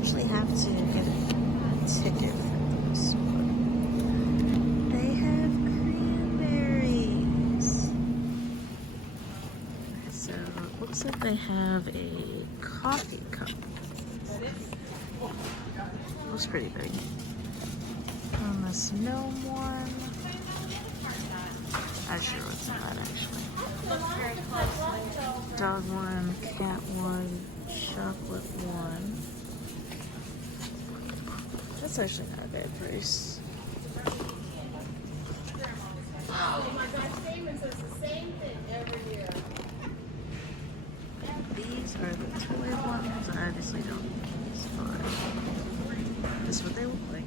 actually have to get a ticket for this one. They have cranberries. So it looks like they have a coffee cup. Looks pretty big. And this gnome one. Not sure what's in that actually. Dog one, cat one, chocolate one. That's actually not a bad price. Oh my gosh, Damon says the same thing every year. These are the toy ones. I obviously don't need these, but this is what they look like.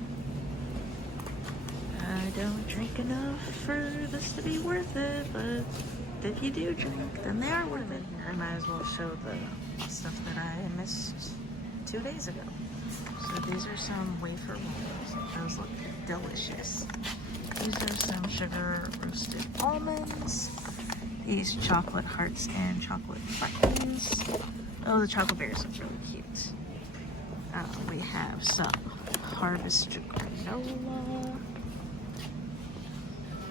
I don't drink enough for this to be worth it, but if you do drink, then they are worth it. I might as well show the stuff that I missed 2 days ago. So these are some wafer rolls. Those look delicious. These are some sugar roasted almonds. These chocolate hearts and chocolate buttons. Oh, the chocolate bears look really cute. We have some harvest granola.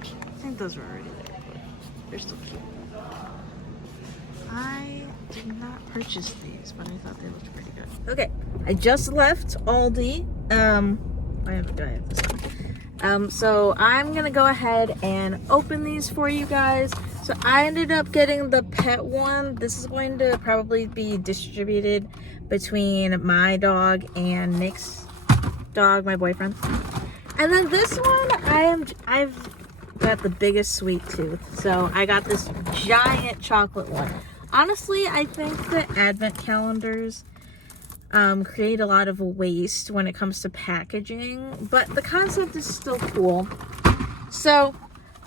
I think those were already there, but they're still cute. I did not purchase these, but I thought they looked pretty good. Okay, I just left Aldi. I have this one. So I'm gonna go ahead and open these for you guys. So I ended up getting the pet one. This is going to probably be distributed between my dog and Nick's dog, my boyfriend. And then this one, I've got the biggest sweet tooth. So I got this giant chocolate one. Honestly, I think that advent calendars create a lot of waste when it comes to packaging, but the concept is still cool. So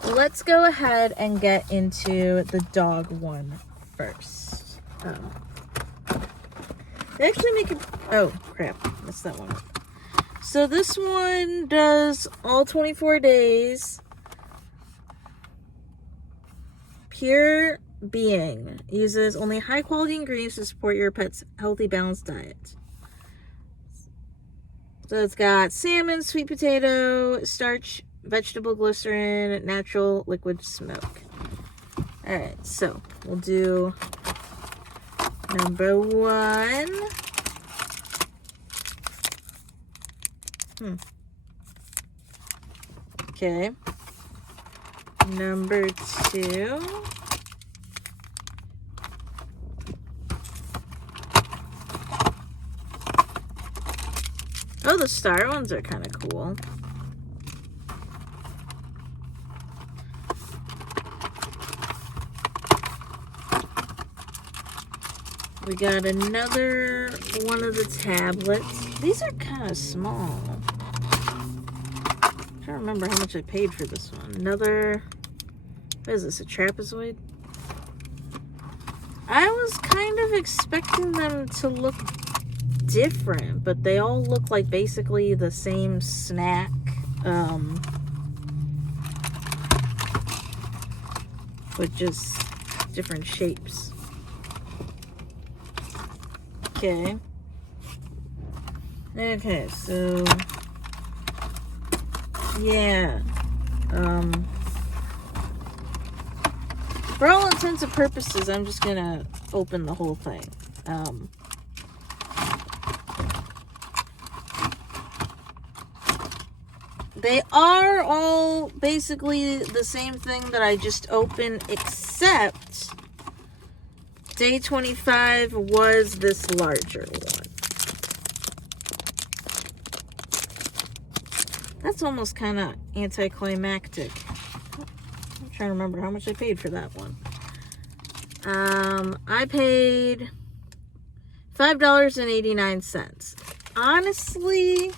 let's go ahead and get into the dog one first. They actually make it, oh crap, that's that one. So this one does all 24 days. Pure Being uses only high quality ingredients to support your pet's healthy, balanced diet. So it's got salmon, sweet potato, starch, vegetable glycerin, natural liquid smoke. Alright, so we'll do number one. Okay. Number two. Oh, the star ones are kind of cool. We got another one of the tablets. These are kind of small. I'm trying to remember how much I paid for this one. Another, what is this, a trapezoid? I was kind of expecting them to look different, but they all look like basically the same snack. With just different shapes. Okay. Okay, so yeah. For all intents and purposes, I'm just gonna open the whole thing. They are all basically the same thing that I just opened, except day 25 was this larger one. That's almost kind of anticlimactic. I'm trying to remember how much I paid for that one. I paid $5.89. Honestly,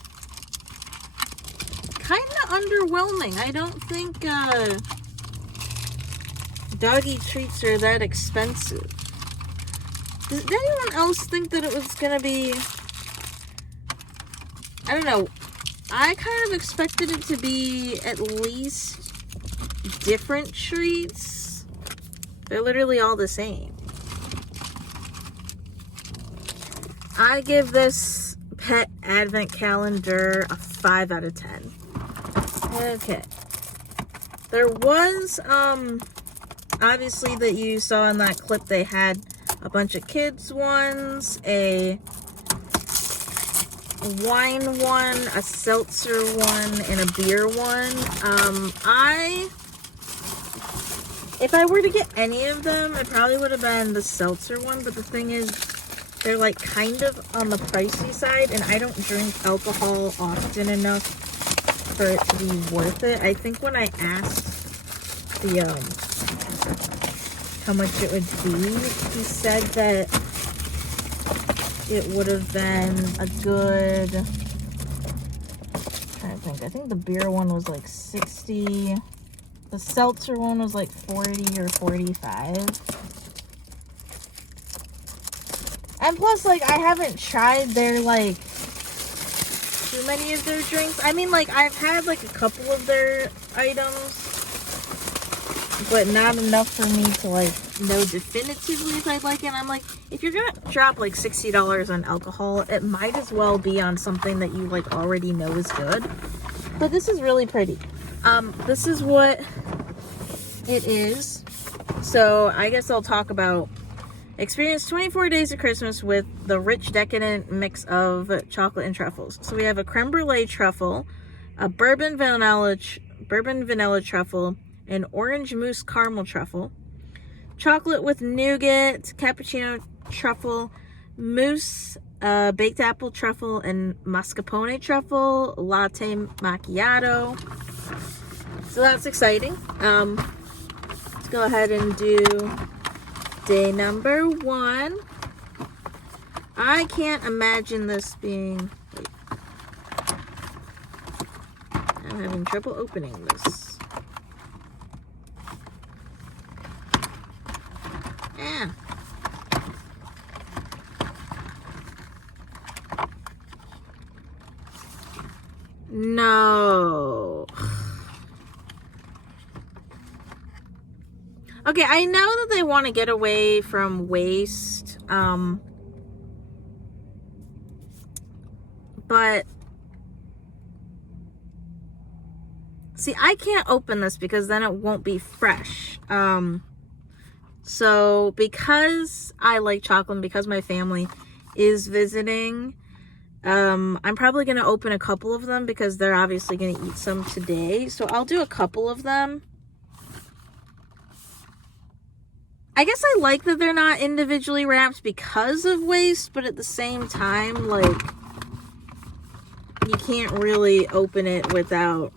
kind of underwhelming. I don't think doggy treats are that expensive. Did anyone else think that it was gonna be, I don't know, I kind of expected it to be at least different treats. They're literally all the same. I give this pet advent calendar, a 5 out of 10. Okay. There was, obviously that you saw in that clip, they had a bunch of kids ones, a wine one, a seltzer one, and a beer one. If I were to get any of them, it probably would have been the seltzer one, but the thing is, they're like kind of on the pricey side, and I don't drink alcohol often enough for it to be worth it. I think when I asked the, how much it would be, he said that it would have been a good, I'm trying to think, I think the beer one was like 60, the seltzer one was like 40 or 45. And plus, like, I haven't tried their, like, too many of their drinks. I mean, like, I've had, like, a couple of their items, but not enough for me to, like, know definitively if I'd like it. And I'm like, if you're gonna drop, like, $60 on alcohol, it might as well be on something that you, like, already know is good. But this is really pretty. This is what it is. So, I guess I'll talk about experience 24 days of Christmas with the rich, decadent mix of chocolate and truffles. So we have a creme brulee truffle, a bourbon vanilla truffle, an orange mousse caramel truffle, chocolate with nougat, cappuccino truffle, mousse, baked apple truffle, and mascarpone truffle, latte macchiato. So that's exciting. Let's go ahead and do day number 1. I can't imagine this being, wait, I'm having trouble opening this. Yeah. No. Okay, I know that they want to get away from waste, but see, I can't open this because then it won't be fresh. So because I like chocolate and because my family is visiting, I'm probably going to open a couple of them because they're obviously going to eat some today. So I'll do a couple of them. I guess I like that they're not individually wrapped because of waste, but at the same time, like, you can't really open it without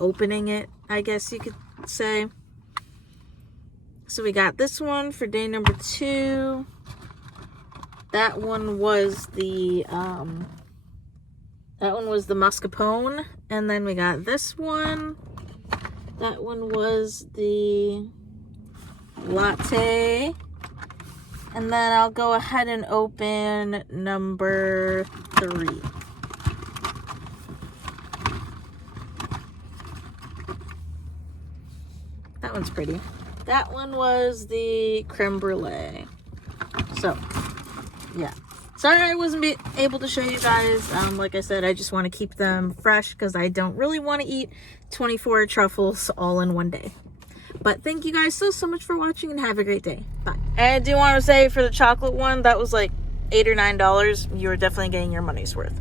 opening it, I guess you could say. So we got this one for day number 2. That one was the mascarpone, and then we got this one. That one was the latte, and then I'll go ahead and open number 3. That one's pretty. That one was the creme brulee. So, yeah. Sorry I wasn't able to show you guys. Like I said, I just want to keep them fresh because I don't really want to eat 24 truffles all in one day. But thank you guys so much for watching and have a great day. Bye. And I do want to say for the chocolate one, that was like $8 or $9. You were definitely getting your money's worth.